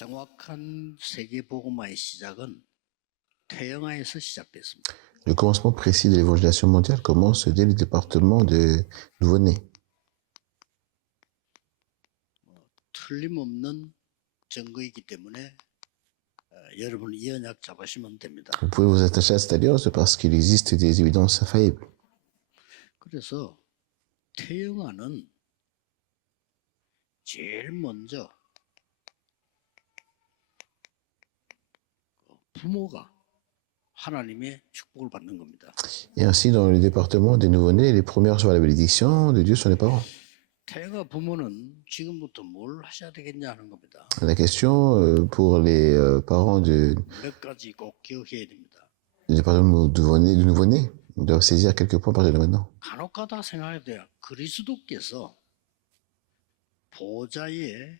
정확한 세계복음화의 시작은 태영아에서 시작됐습니다. Le commencement précis de l'évangélisation mondiale commence dès le département de nouveau-né. 틀림없는 증거이기 때문에 여러분 이 언약 잡으시면 됩니다. Vous pouvez vous attacher à cette alliance parce qu'il existe des évidences infaillibles. 그래서 태영아는 제일 먼저 부모가 하나님의 축복을 받는 겁니다. Et ainsi, dans le département des nouveau-nés, les premières sur la bénédiction de Dieu sont les parents. 태영아 부모는 지금부터 뭘 하셔야 되겠냐 하는 겁니다. La question pour les parents 몇 가지 꼭 기억해야 됩니다. du département du nouveau-né doivent saisir quelques points à partir de maintenant. 간혹가다 생각해야 돼요. 그리스도께서 보좌의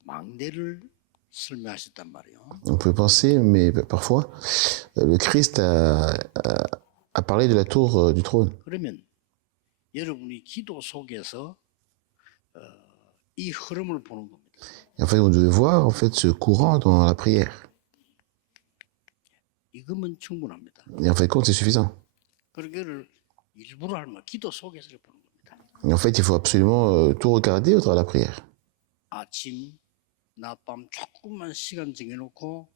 망대를 설명하셨단 말이에요. On peut penser, mais parfois, le Christ a parlé de la tour du trône. 그러면 여러분이 기도 속에서 이 흐름을 보는 겁니다. Et en fait, vous devez voir en fait, ce courant dans la prière. 이거면 충분합니다. Et en fait, compte, c'est suffisant. 그걸 일부러 하면 기도 속에서 보는 겁니다. Et en fait, il faut absolument tout regarder au travers de la prière. 아침, 낮밤 조금만 시간 정해놓고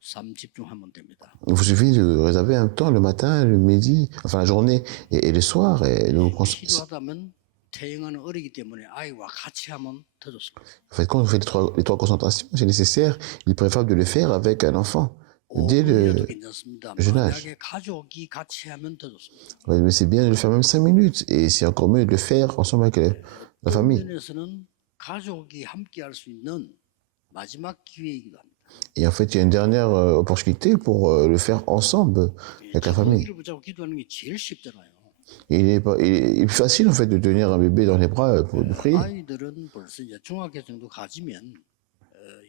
삶 집중하면 됩니다. Il vous suffit de réserver un temps le matin, le midi, enfin la journée et le soir. Et de vous 필요하다면 태영아는 어리기 때문에 아이와 같이 하면 더 좋습니다. En fait, quand vous faites les trois concentrations, c'est nécessaire, il est préférable de le faire avec un enfant, dès le jeune âge. 만약에 가족이 같이 하면 더 좋습니다. Ouais, mais c'est bien de le faire même 5 minutes, et c'est encore mieux de le faire ensemble avec la famille. 면에서는 가족이 함께 할 수 있는 마지막 기회이기도 합니다. Et en fait, il y a une dernière opportunité pour le faire ensemble avec la famille. 기를 붙잡고 기도하는 게 제일 쉽잖아요. Il est plus facile en fait de tenir un bébé dans les bras pour prier. 아이들은 벌써 이제 중학교 정도 가지면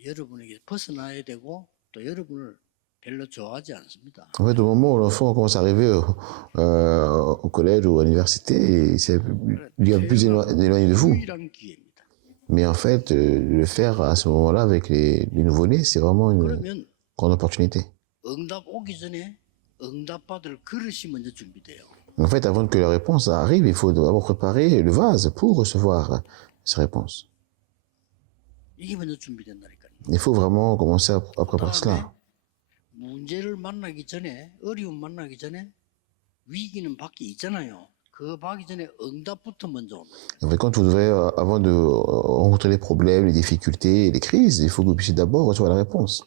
여러분에게 벗어나야 되고 또 여러분을 별로 좋아하지 않습니다. En fait, au moment où l'enfant commence à arriver au collège ou à l'université, il est plus éloigné de vous. 유일한 기회입니다. Mais en fait, le faire à ce moment-là avec les nouveau-nés, c'est vraiment une 그러면 grande opportunité. 응답 오기 전에 응답 받을 그릇이 먼저 준비돼요. En fait, avant que la réponse arrive, il faut d'abord préparer le vase pour recevoir ces réponses. 이게 먼저 준비된다니까요. Il faut vraiment commencer à préparer cela. 문제를 만나기 전에 어려움 만나기 전에 위기는 밖에 있잖아요. 그거 받기 전에 응답부터 먼저 옵니다. En fait, quand vous devrez, avant de rencontrer les problèmes, les difficultés, les crises, il faut que vous puissiez d'abord recevoir la réponse.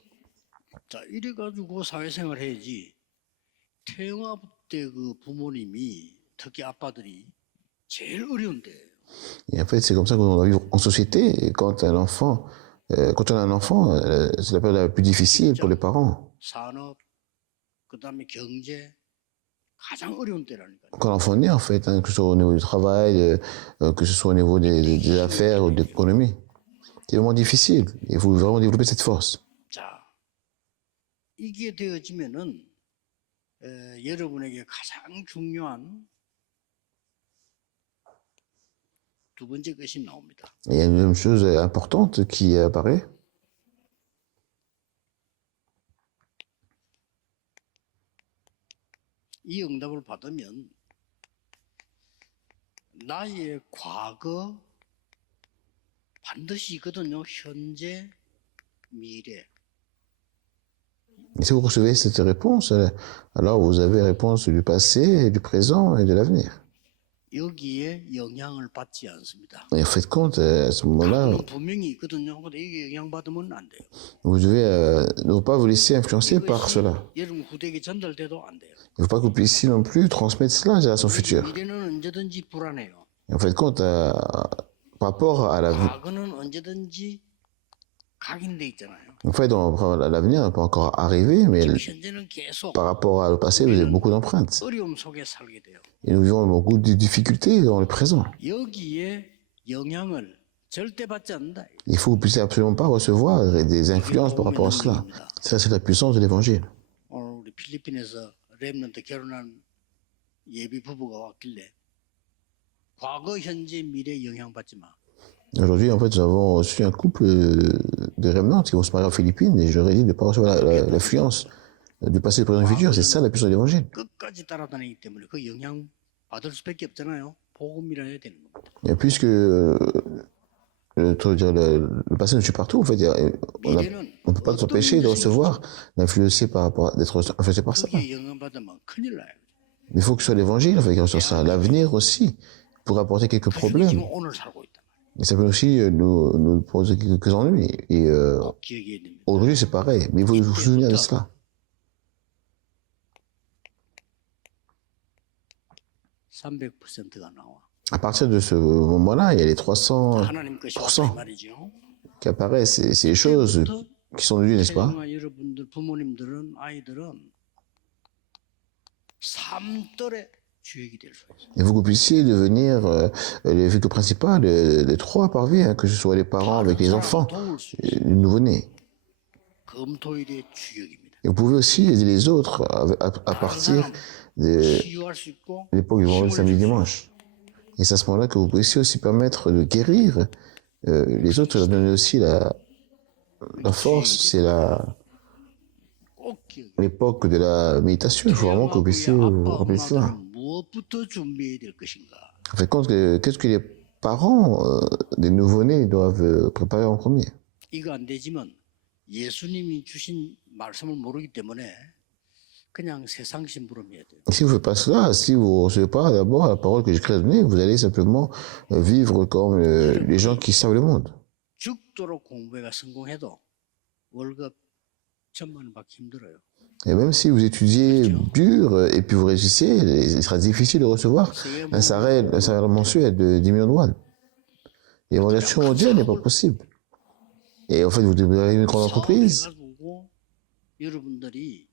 자, 이래가지고 사회생활 해야지. 태영아 때 그 부모님이 특히 아빠들이 제일 어려운데. Et en fait, c'est comme ça qu'on doit vivre en société. Et quand on a un enfant, c'est la période la plus difficile pour les parents. 산업, 그다음에 경제 가장 어려운 때라니까요. Quand l'enfant naît, en fait, hein, que ce soit au niveau du travail, que ce soit au niveau des affaires ou de l'économie, c'est vraiment difficile. Il faut vraiment développer cette force. 자, 이게 되어지면은 여러분에게 가장 중요한 두 번째 것이 나옵니다. Et il y a une deuxième chose importante qui apparaît. 이 응답을 받으면 나의 과거 반드시 있거든요. 현재, 미래. Et si vous recevez cette réponse, alors vous avez réponse du passé, du présent et de l'avenir. 여기에 영향을 받지 않습니다. Et faites compte, à ce moment-là, 분명히 있거든요. 근데 이게 영향 받으면 안 돼요. vous devez ne pas vous laisser influencer par cela. 여러분 후대에게 전달돼도 안 돼요. Il ne faut pas que vous puissiez non plus transmettre cela à la génération future. 미래는 언제든지 불안해요. Et en fait, compte par rapport à l'avenir. 과거는 언제든지 각인돼 있잖아요. En fait, l'avenir n'est pas encore arrivé, mais 현재는 계속 par rapport au passé, vous avez beaucoup d'empreintes. 어려움 속에 살게 돼요. Et nous vivons beaucoup de difficultés dans le présent. 여기에 영향을 절대 받지 않는다. Il faut que vous puissiez absolument pas recevoir des influences par rapport à cela. Ça, c'est la puissance de l'évangile. 오늘 우리 필리핀에서 렘넌트 결혼한 예비 부부가 왔길래 과거, 현재, mi래 영향받지 마. Aujourd'hui, en fait, nous avons reçu un couple de remnants qui vont se marier aux Philippines et je leur ai dit de ne pas recevoir l'influence du passé, du présent et du futur. C'est ça la puissance de l'évangile. 끝까지 따라다니기 때문에 그 영향 받을 수밖에 없잖아요. 복음이라 해야 되는 겁니다. Et puisque le passé nous suit partout, en fait, 미래는 on ne peut pas s'empêcher de recevoir, d'influencer par rapport, d'être influencé par ça. 거기에 영향받으면 큰일 나요. Mais il faut que ce soit l'évangile, en fait, qui reçoit ça. L'avenir aussi pourrait apporter quelques 그중에 problèmes. 지금 오늘 살고 있단 말이에요. Et ça peut aussi nous poser quelques ennuis. Et 꼭 기억해야 됩니다. aujourd'hui, c'est pareil. Mais il faut vous souvenir de cela. 300%가 나와. À partir de ce moment-là, il y a les 300% 하나님 것이 왔다 이 말이죠. qui apparaissent. C'est les choses 그때부터 qui sont de Dieu, n'est-ce pas? 태영아 여러분들 부모님들은 아이들은 삼떨의 주역이 될 수 있어요. Et vous que vous puissiez devenir les figures principales des trois parvis, hein, que ce soit les parents avec les enfants, 도울 수 les nouveau-nés. 금토일의 주역입니다. Et vous pouvez aussi aider les autres à partir de 치유할 수 있고 l'époque du vendredi, samedi, dimanche. Et c'est à ce moment-là que vous pouvez aussi permettre de guérir les autres, leur donner aussi la force. C'est 꼭 기억해요. l'époque de la méditation. Il faut vraiment que vous puissiez vous rappeler cela. 무엇부터 준비해야 될 것인가? En fait, qu'est-ce que les parents des nouveau-nés doivent préparer en premier? 이거 안 되지만 예수님이 주신 말씀을 모르기 때문에 그냥 세상 심부름해야 돼요. Si vous ne faites pas cela, si vous ne recevez pas d'abord la parole que Jésus a donnée, vous allez simplement vivre comme les gens qui savent le monde. 죽도록 공부가 성공해도 월급 1,000만 원 받기 힘들어요. Et même si vous étudiez dur et puis vous réussissez, il sera difficile de recevoir un salaire mensuel de 10 millions de won. L'évaluation mondiale n'est pas possible. Et en fait, vous devez avoir une grande entreprise. 사업해가지고 여러분들이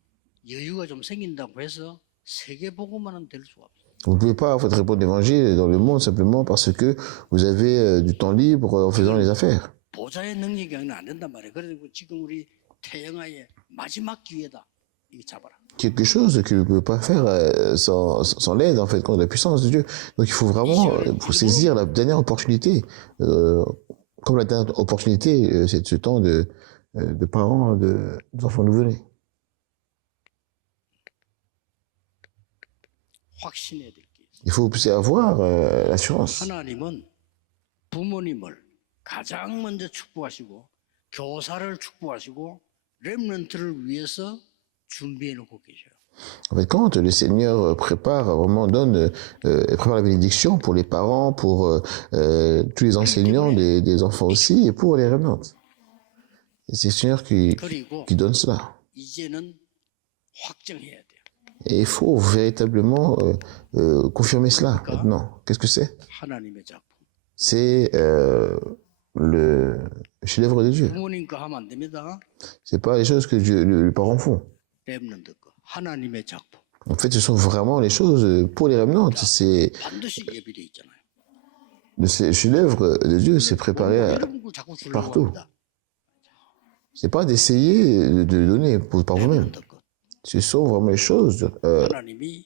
여유가 좀 생긴다고 해서 세계 보고만은 될 수가 없어요. Vous ne pouvez pas en fait, répondre l'évangile dans le monde simplement parce que vous avez du temps libre en faisant les affaires. 보좌의 능력이 아니면 안 된단 말이에요. 그래서 지금 우리 태영아의 마지막 기회다. 이거 잡아라. Quelque chose que vous ne pouvez pas faire sans l'aide, en fait, contre la puissance de Dieu. Donc il faut vraiment faut saisir la dernière opportunité. Comme la dernière opportunité, c'est ce temps de parents d'enfants nouveau-nés. 확신해야 될 게 있어요. Il faut aussi avoir l'assurance. 하나님은 부모님을 가장 먼저 축복하시고 교사를 축복하시고 렘넌트를 위해서 준비해 놓고 계셔요. En fait, quand le Seigneur prépare, vraiment donne, prépare la bénédiction pour les parents, pour tous les enseignants des enfants aussi, et pour les remnants. Et c'est le Seigneur 그리고 qui donne cela. 이제는 확정해야 돼요. Et il faut véritablement confirmer cela maintenant. Qu'est-ce que c'est? 하나님의 작품. C'est le chef-d'œuvre de Dieu. 부모님 거 하면 안 됩니다. C'est pas les choses que les parents font. 렘넌트 거. 하나님의 작품. En fait, ce sont vraiment les choses pour les remnants. C'est 반드시 예비돼 있잖아요. le chef-d'œuvre de Dieu, c'est préparé 여러분 거 자꾸 주려고 partout. 합니다. C'est pas d'essayer de donner par vous-même. 렘넌트 거. Ce sont vraiment les choses 하나님이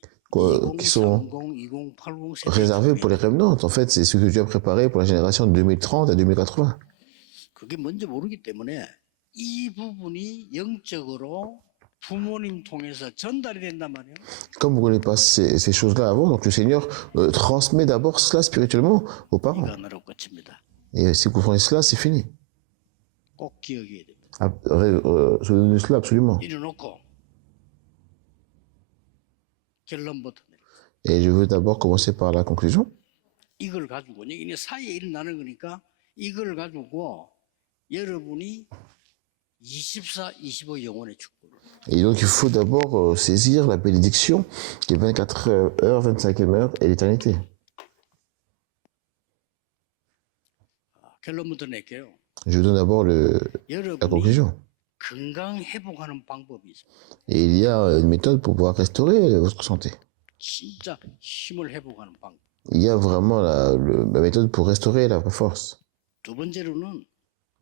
qui sont 2030, 2080 세대 réservées pour les remnants. En fait, c'est ce que Dieu a préparé pour la génération de 2030 à 2080. 그게 뭔지 모르기 때문에 이 부분이 영적으로 부모님 통해서 전달이 된단 말이에요. Comme vous ne connaissez pas ces choses-là avant, donc le Seigneur transmet d'abord cela spirituellement aux parents. 이거 하나로 끝입니다. Et si vous comprenez cela, c'est fini. 꼭 기억해야 됩니다. Souvenez cela absolument. 이래놓고 결론부터 내려. Et je veux d'abord commencer par la conclusion. 이걸 가지고 이게 사이에 일어나는 거니까 이걸 가지고 여러분이 24, 25 영혼의 축복을. Et donc il faut d'abord saisir la bénédiction qui est 24 heures, 25e heure et l'éternité. 결론부터 낼게요. Je vous donne d'abord la 여러분이 conclusion. 건강 회복하는 방법이 있어요. Et il y a une méthode pour pouvoir restaurer votre santé. 진짜 힘을 회복하는 방법. Il y a vraiment la méthode pour restaurer la force. 두 번째로는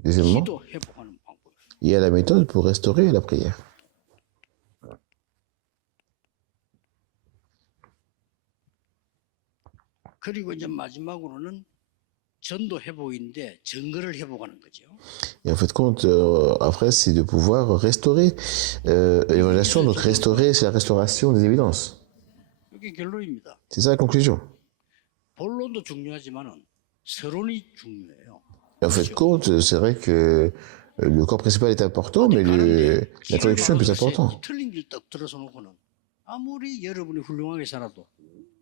Deuxièmement, 기도 회복하는 방법. il y a la méthode pour restaurer la prière. 그리고 이제 마지막으로는 전도 회복인데 증거를 회복하는 거죠. Et en fait, compte, après, c'est de pouvoir restaurer l'évaluation. Donc, restaurer, c'est la restauration des évidences. 이게 결론입니다. C'est ça la conclusion. 본론도 중요하지만은 서론이 중요해요. Et en fait, compte, c'est vrai que le corps principal est important, mais l'introduction est plus importante. 틀린 길 딱 들어서 놓고는 아무리 여러분이 훌륭하게 살아도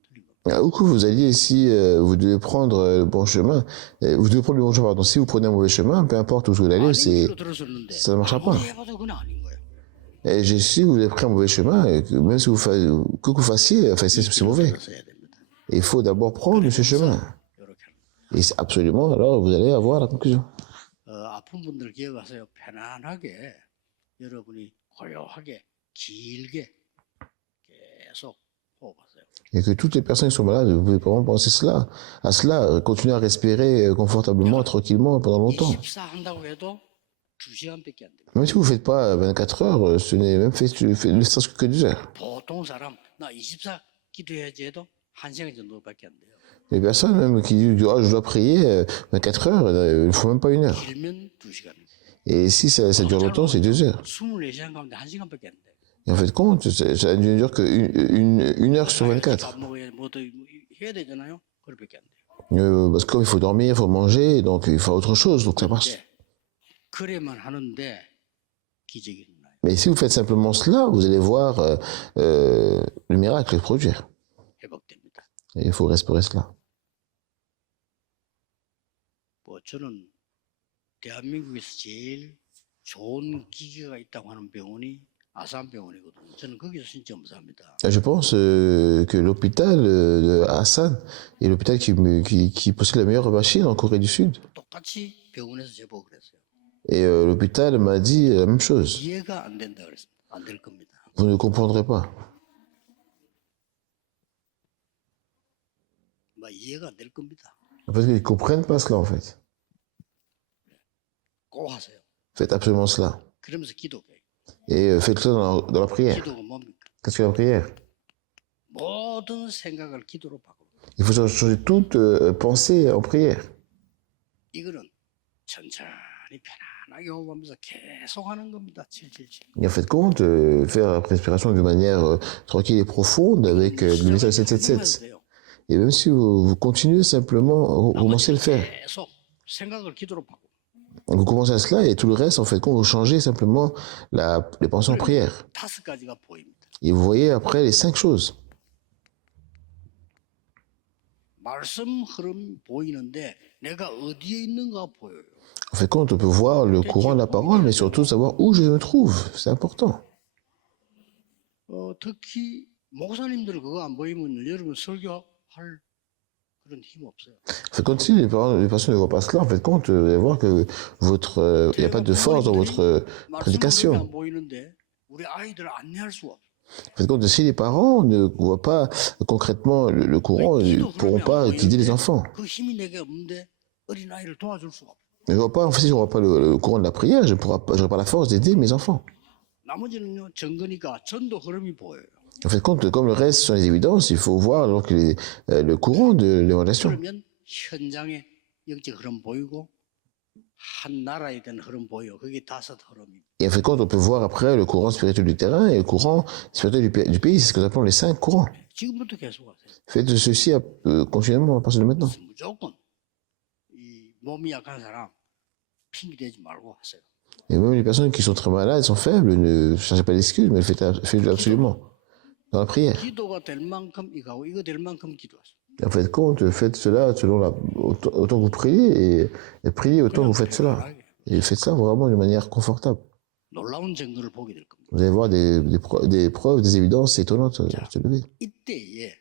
틀린 거. Où que vous alliez, si vous devez prendre le bon chemin, vous devez prendre le bon chemin, pardon, si vous prenez un mauvais chemin, peu importe où vous allez, 아닌 c'est, 길로 들었었는데 ça ne marchera pas. 아무리 해봐도 그건 아닌 거예요. Et si vous avez pris un mauvais chemin, même si que vous fassiez, enfin, c'est mauvais. 들었어야 됩니다. Et il faut d'abord prendre ce chemin. 이렇게 하는 Et c'est absolument, alors vous allez avoir la conclusion. 아픈 분들 기억하세요. 편안하게 여러분이 고요하게 길게 계속 호흡하세요. Et que toutes les personnes qui sont malades, vous pouvez vraiment penser à cela, continuer à respirer confortablement, tranquillement, pendant longtemps. 24 한다고 해도 2시간밖에 안 돼요. Même si vous ne faites pas 24 heures, ce n'est même fait ne serait-ce que 2 heures. 보통 사람 나 24 기도해야지 해도 1시간 정도밖에 안 돼요. Les personnes même qui disent oh, je dois prier 24 heures, il ne faut même pas 1 heure. 길면 2시간. Et si ça dure longtemps, c'est 2 heures. 24시간 가운데 1시간밖에 안 돼요. Et en fait, compte, ça ne dure que 1 heure sur 24. 밥 먹어야 뭐도 해야 되잖아요. 그럴밖에 안 돼요. Parce qu'il faut dormir, il faut manger, donc il faut autre chose, donc ça marche. 네. 그래만 하는데 기적이 일어나요. Mais si vous faites simplement cela, vous allez voir le miracle se produire. 회복됩니다. Et il faut restaurer cela. 뭐 저는 대한민국에서 제일 좋은 기계가 있다고 하는 병원이 아산병원이거든요. 저는 거기서 진짜 감사합니다. Je pense que l'hôpital de Hassan est l'hôpital qui possède la meilleure machine en Corée du Sud. 똑같이 병원에서 제보를 했어요. Et l'hôpital m'a dit la même chose. 이해가 안 된다 그랬습니다. 안 될 겁니다. Vous ne comprendrez pas. 뭐 이해가 안 될 겁니다. Parce qu'ils ne comprennent pas cela en fait. 꼭 하세요. Faites absolument cela. 그러면서 기도해요. Et faites-le dans la prière. 기도가 뭡니까? Qu'est-ce que la prière? 모든 생각을 기도로 바꾸고 Il faut changer toute pensée en prière. 이거는 천천히 편안하게 호흡하면서 계속 하는 겁니다. 777. Et en fait, compte, faire la respiration de manière tranquille et profonde avec le message 777. Et même si vous continuez simplement, vous commencez à le faire. 계속 생각을 기도로 바꾸고 Vous commencez à cela et tout le reste, en fait, quand vous changez simplement les pensées en prière. 5가지가 보입니다. Et vous voyez après les 5 choses. 말씀 흐름 보이는데 내가 어디에 있는가 보여요. En fait, quand on peut voir le courant de la parole, mais surtout savoir où je me trouve, c'est important. 특히 목사님들 그거 안 보이면 여러분 설교할 그런 힘 없어요. En fait, quand si les personnes ne voient pas cela, en fait, compte, vous allez voir que il n'y a pas de force dans votre prédication. 안 보이는데 우리 아이들 안내할 수가 없어요. En fait, compte, si les parents ne voient pas concrètement le courant, ils ne pourront pas guider les enfants. 그 힘이 내게 없는데 어린 아이를 도와줄 수가 없어요. Je vois pas, en fait, si je ne vois pas le courant de la prière, je n'aurai pas la force d'aider mes enfants. 나머지는요 증거니까 전도 흐름이 보여요. En fait, compte, comme le reste sont les évidences, il faut voir donc le courant de l'évangélisation. 그러면 현장에 영적 흐름 보이고 한 나라에 대한 흐름 보여. 그게 5 흐름입니다. Et en fait, compte, on peut voir après le courant spirituel du terrain et le courant spirituel du pays, c'est ce que nous appelons les 5 courants. 지금부터 계속하세요. Faites ceci continuellement à partir de maintenant. 무조건 이 몸이 약한 사람 핑계 대지 말고 하세요. Et même les personnes qui sont très malades, sont faibles, ne cherchez pas d'excuses, mais faites-le absolument. Dans la prière. 기도가 될 만큼 이거하고 이거 될 만큼 기도하세요. En fait, compte, faites cela selon autant que vous priez et priez autant que vous faites cela. Et faites cela vraiment d'une manière confortable. 놀라운 증거를 보게 될 겁니다. Vous allez voir des preuves, des évidences étonnantes se lever. 이때에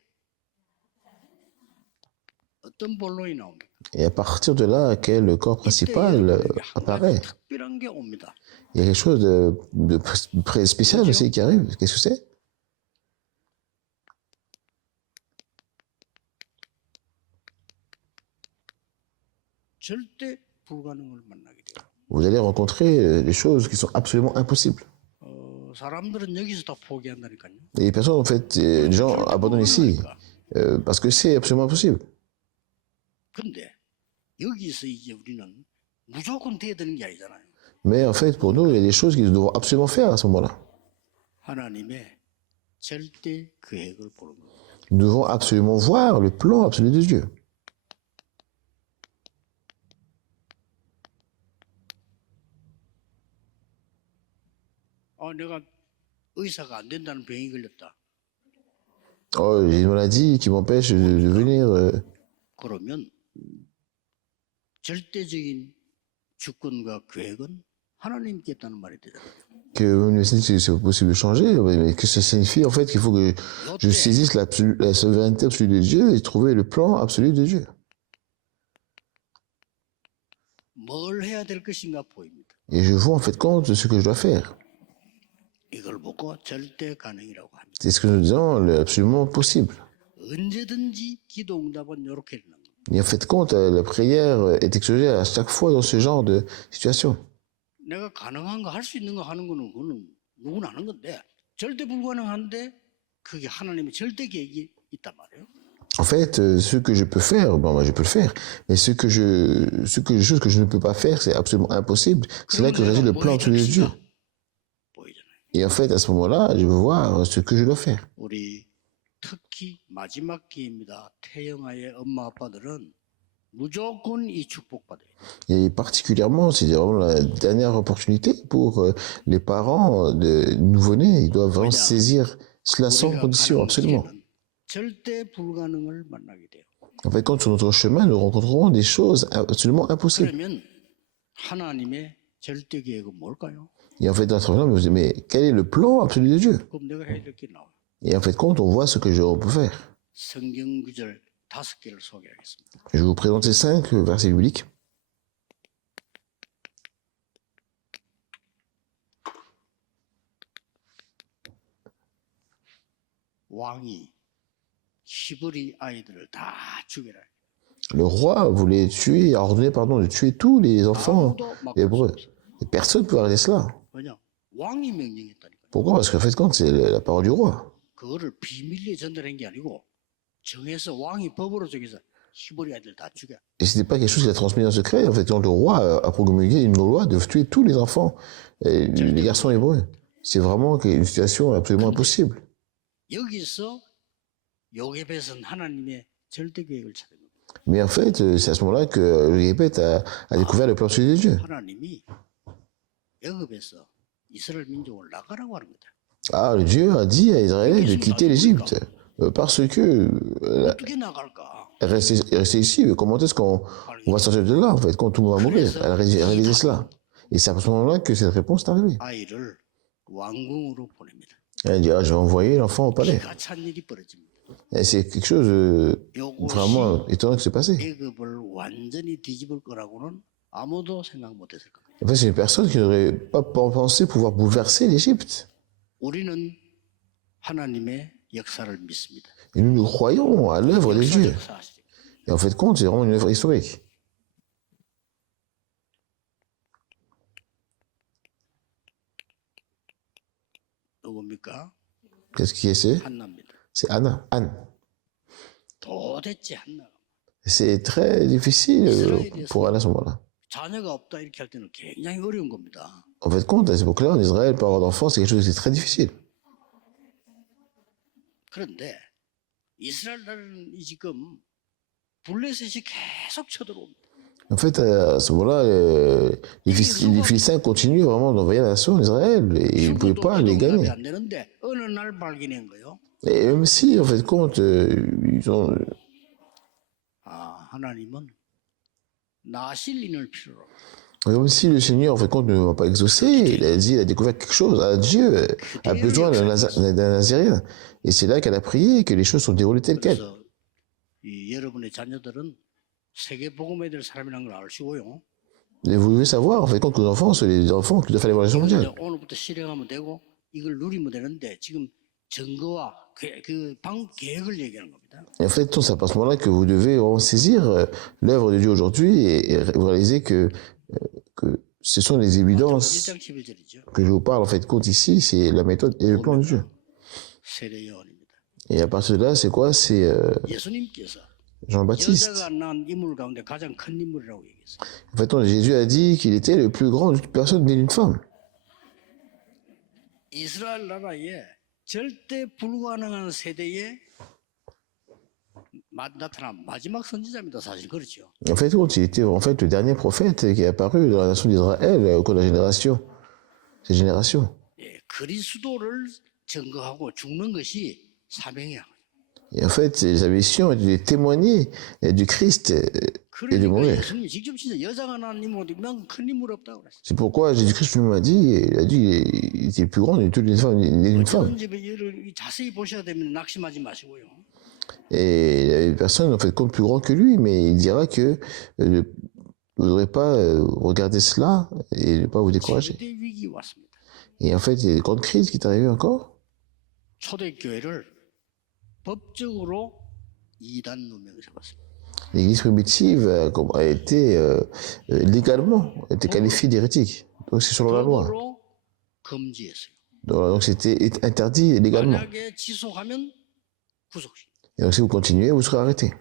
어떤 본론이 나옵니까? Et à partir de là, quel corps principal apparaît? 특별한 게 옵니다. Il y a quelque chose de spécial aussi qui arrive. Qu'est-ce que c'est? 절대 불가능을 만나게 돼요. Vous allez rencontrer des choses qui sont absolument impossibles. 사람들은 여기서 다 포기한다니까요. Et les personnes, en fait, les gens abandonnent ici parce que c'est absolument impossible. 근데 여기서 이제 우리는 무조건 돼야 되는 게 아니잖아요. Mais en fait, pour nous, il y a des choses qu'ils devront absolument faire à ce moment-là. 하나님의 절대 계획을 보는 거예요. Nous devons absolument voir le plan absolu de Dieu. 내가 의사가 안 된다는 병이 걸렸다. Oh, j'ai une maladie qui m'empêche de venir. 그러면 절대적인 주권과 계획은 하나님께 있다는 말이 되잖아요. Que même le signe, c'est possible de changer, mais que ça signifie en fait qu'il faut que je saisisse la souveraineté absolue de Dieu et trouver le plan absolu de Dieu. 뭘 해야 될 것인가 보입니다. Et je vois en fait compte de ce que je dois faire. 이걸 보고 절대 가능이라고 합니다. C'est ce que nous disons, absolument possible. 언제든지 기도 응답은 이렇게 되는 겁니다. Et en fait compte, la prière est exaucée à chaque fois dans ce genre de situation. 내가 가능한 거 할 수 있는 거 하는 거는 그거는 누구나 하는 건데 절대 불가능한데 그게 하나님의 절대 계획이 있단 말이에요. En fait, ce que je peux faire, bon, moi, je peux le faire. Mais les choses que je ne peux pas faire, c'est absolument impossible. C'est là que réside le plan absolu de Dieu. 보이잖아요. Et en fait, à ce moment-là, je veux voir ce que je dois faire. 우리 특히 마지막 기회입니다. 태영아의 엄마 아빠들은 무조건 이 축복 받아요. Et particulièrement, c'est vraiment la dernière opportunité pour les parents de nouveau-nés. Ils doivent vraiment saisir cela sans 우리가 condition, 가는 absolument. 길에는 절대 불가능을 만나게 돼요. En fait, quand sur notre chemin, nous rencontrerons des choses absolument impossibles. 그러면 하나님의 절대 계획은 뭘까요? Et en fait, dans notre chemin, vous dites, mais quel est le plan absolu de Dieu? 그럼 내가 해야 될 게 나와요. Et en fait, quand on voit ce que on peut faire, 성경 구절 5개를 소개하겠습니다. je vais vous présenter 5 versets bibliques. 왕이 히브리 아이들을 다 죽여라. Le roi voulait tuer, a ordonné pardon, de tuer tous les enfants 아무도 막을 수 hébreux. 없어요. Et personne ne peut arrêter cela. 왜냐? 왕이 명령했다니까. Pourquoi? Parce qu'en fait, quand c'est la parole du roi. 그거를 비밀리에 전달한 게 아니고 정해서 왕이 법으로 정해서 히브리 아이들 다 죽여. Et ce n'était pas quelque chose qu'il a transmis en secret. En fait, quand le roi a promulgué une loi de tuer tous les enfants, les garçons hébreux, c'est vraiment une situation absolument impossible. 여기서 요게벳은 하나님의 절대 계획을 찾은 겁니다. Mais en fait, c'est à ce moment-là que le Répète a découvert le plan absolu de Dieu. 하나님이 애굽에서 이스라엘 민족을 나가라고 하는 거다. Ah, le Dieu a dit à Israël de quitter l'Égypte parce que 어떻게 나갈까? rester ici. Mais comment est-ce qu'on va sortir de là, en fait, quand tout le monde va mourir? Elle a réalisé cela. Et c'est à ce moment-là que cette réponse est arrivée. 아이를 왕궁으로 보냅니다. Elle a dit, ah, je vais envoyer l'enfant au palais. 기가 찬 일이 벌어집니다. Et c'est quelque chose 요것이 vraiment étonnant qui s'est passé. 애굽을 완전히 뒤집을 거라고는 아무도 생각 못했을 겁니다. En fait, c'est une personne qui n'aurait pas pensé pouvoir bouleverser l'Égypte. 우리는 하나님의 역사를 믿습니다. Et nous croyons à l'œuvre de Dieu. 역사적 사실입니다. Et en fait, compte, c'est vraiment une œuvre historique. 누굽니까? Qu'est-ce qui est c'est? 한나입니다. C'est Anna. Anne. 도대체 한나가 C'est très difficile pour Anne à ce moment-là. 자녀가 없다 이렇게 할 때는 굉장히 어려운 겁니다. En fait, compte, à cette époque-là, en Israël, pas avoir d'enfants, c'est quelque chose qui est très difficile. 그런데 이스라엘 나라는 지금 블레셋이 계속 쳐들어옵니다. En fait, à ce moment-là, les Philistins continuent vraiment d'envahir la nation d'Israël et ils ne pouvaient pas les gagner. 안 되는데 어느 날 발견한 거요. Et même si, en fait, compte, ils ont. 하나님은 나실린을 필요로. Même si le Seigneur, en fait, compte, ne va pas exaucer, il a découvert quelque chose. Dieu a besoin d'un Nazirien. Et c'est là qu'elle a prié que les choses sont déroulées telles quelles. 그래서 여러분의 자녀들은 세계 복음에 될 사람이라는 걸 아시고요. Et vous devez savoir, en fait, compte que les enfants, c'est les enfants qui doivent faire l'évaluation mondiale. 오늘부터 실행하면 되고 이걸 누리면 되는데 지금 증거와 계획을 얘기하는 겁니다. Et en fait, c'est à ce moment-là que vous devez vraiment saisir l'œuvre de Dieu aujourd'hui et vous réaliser que ce sont les évidences 1장 11절이죠. que je vous parle, en fait, compte ici, c'est la méthode et le plan de Dieu. 세례 요한입니다. Et à partir de là, c'est quoi? C'est 예수님께서 Jean-Baptiste. 여자가 낳은 인물 가운데 가장 큰 인물이라고 얘기했어요. En fait, Jésus a dit qu'il était le plus grand de toute personne née d'une femme. 이스라엘 나라에 절대 불가능한 세대에 나타난 마지막 선지자입니다. 사실 그렇죠. En fait, il était en fait le dernier prophète qui est apparu dans la nation d'Israël au cours de la génération. Cette génération. 예, 그리스도를 증거하고 죽는 것이 사명이야. Et en fait, sa mission était de témoigner du Christ et de 그러니까 mourir. 예수님이 직접 진짜 여자가 낳은 인물이면 큰 인물 없다고 그랬어요. C'est pourquoi Jésus-Christ lui-même a dit, il était le plus grand de toute une femme, d'une femme. 어떤 집에 이를 자세히 보셔야 되면 낙심하지 마시고요. Et il y avait personne en fait compte plus grand que lui, mais il dira que vous ne devrez pas regarder cela et ne pas vous décourager. 세대 위기 왔습니다. Et en fait, il y a une grande crise qui est arrivée encore. 초대교회를 법적으로 이단 누명을 잡았습니다. L'église primitive a été légalement été qualifiée d'hérétique. Donc c'est selon la loi. 법으로 금지했어요. Donc c'était interdit légalement. 만약에 지속하면 구속시. Et donc si vous continuez, vous serez arrêté.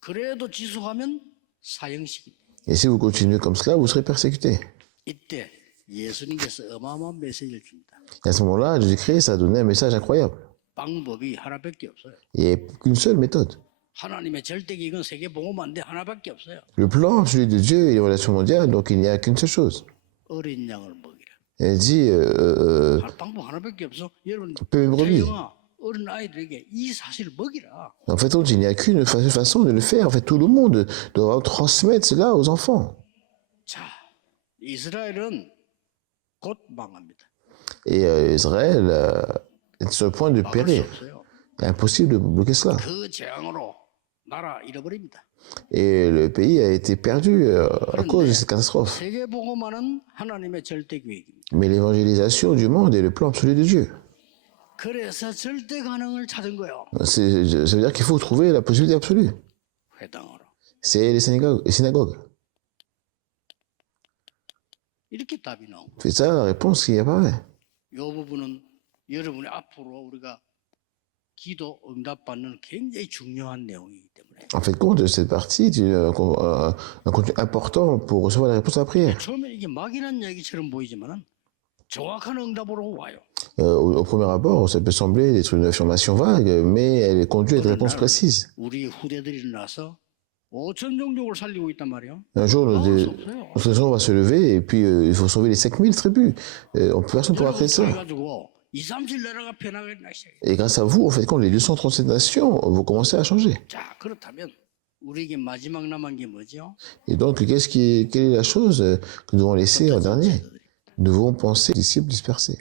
그래도 지속하면 사형식입니다. Et si vous continuez comme cela, vous serez persécuté. 이때 예수님께서 어마어마한 메시지를 줍니다. Et à ce moment-là, Jésus-Christ a donné un message incroyable. 방법이 하나밖에 없어요. Il n'y a qu'une seule méthode. 하나님의 절대기익은 세계 복음화인데 하나밖에 없어요. Le plan, celui de Dieu et les relations mondiales, donc il n'y a qu'une seule chose. 어린 양을 먹이라. Elle dit, 방법 하나밖에 없어. 여러분, peu brebis. 태영아, 어린 아이들에게 이 사실을 먹이라. En fait, donc, il n'y a qu'une façon de le faire. En fait, tout le monde doit transmettre cela aux enfants. 자, 이스라엘은 곧 망합니다. Et Israël est sur le point de 막을 수 périr. 없어요. Il est impossible de bloquer cela. 그 재앙으로 나라 잃어버립니다. Et le pays a été perdu à cause de cette catastrophe. 세계 복음화는 하나님의 절대 계획입니다. Mais l'évangélisation du monde est le plan absolu de Dieu. 그래서 절대 가능을 찾은 거예요. Ça veut dire qu'il faut trouver la possibilité absolue. 회당으로. C'est les synagogues. 이렇게 답이 나오고. C'est ça la réponse qui apparaît. 이 부분은 여러분이 앞으로 우리가 기도 응답받는 굉장히 중요한 내용이기 때문에 En fait, compte de cette partie, un contenu important pour recevoir la réponse à la prière. 처음에 이게 막연한 얘기처럼 보이지만은 정확한 응답으로 와요. Au premier abord, ça peut sembler être une affirmation vague, mais elle conduit à des réponses précises. 우리 후대들이 일어나서 5천 종족을 살리고 있단 말이에요. Un jour, 나올 수 없어요. notre gens va se lever et puis il faut sauver les 5000 tribus. Personne ne pourra créer ça. 그래가지고 2, 30 나라가 변하기 시작해요. Et grâce à vous, en fait, quand les 237 nations vont commencer à changer. 자, 그렇다면 우리에게 마지막 남은 게 뭐죠? Et donc, quelle est la chose que nous devons laisser en dernier? Nous devons penser aux disciples dispersés.